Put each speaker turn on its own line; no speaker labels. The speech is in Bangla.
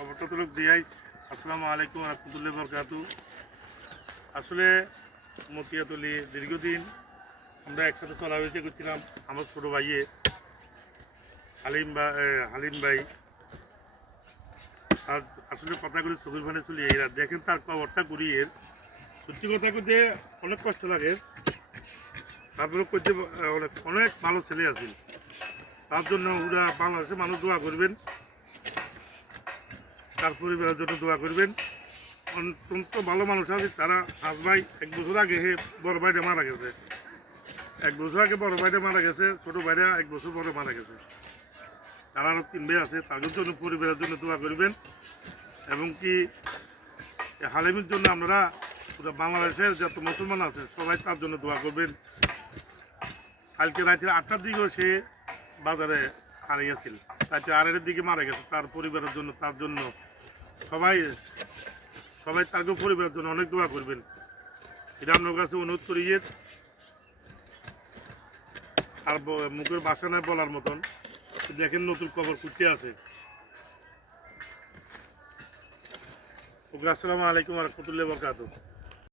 খবরটা তো লোক দিয়াইস। আসসালামু আলাইকুম রহমতুল্লাহ বরকাতু। আসলে মতিয়াতলি দীর্ঘদিন আমরা একসাথে চলাফেরা করছিলাম আমার ছোট ভাইয়ে, হালিম বা হালিম ভাই। আর আসলে কথাগুলি চোখের ভানে চলে এরা দেখেন তার খবরটা করিয়ে সত্যি কথা করতে অনেক কষ্ট লাগে। তারপরে করতে অনেক অনেক ভালো ছেলে আছেন তার জন্য ওরা বাংলাদেশে মানুষ দোয়া করবেন। তার পরিবারের জন্য দোয়া করবেন। অত্যন্ত ভালো মানুষ আছে, তারা হাজ ভাই এক বছর আগে হে বড় ভাইটা মারা গেছে। এক বছর আগে বড় ভাইটা মারা গেছে, ছোট ভাইটা এক বছর পরে মারা গেছে। তারা আরও তিন ভাই আছে, তাদের জন্য, পরিবারের জন্য দোয়া করবেন। এবং কি হালিমের জন্য আপনারা পুরো বাংলাদেশের যত মুসলমান আছে, সবাই তার জন্য দোয়া করবেন। কালকে রাত্রে আটটার দিকেও সে বাজারে হারিয়েছিল। রাত্রে আড়াইটার দিকে মারা গেছে, তার পরিবারের জন্য, তার জন্য। সবাই সবাই তাকে পরিবারের জন্য অনেক দোয়া করবেন। এটা আপনার কাছে অনুরোধ করিয়ে আর মুখের বাসা না বলার মতন। দেখেন নতুন কবর কুটতে আছে। আসসালামু আলাইকুম রহমতুল্লাহ বরকাত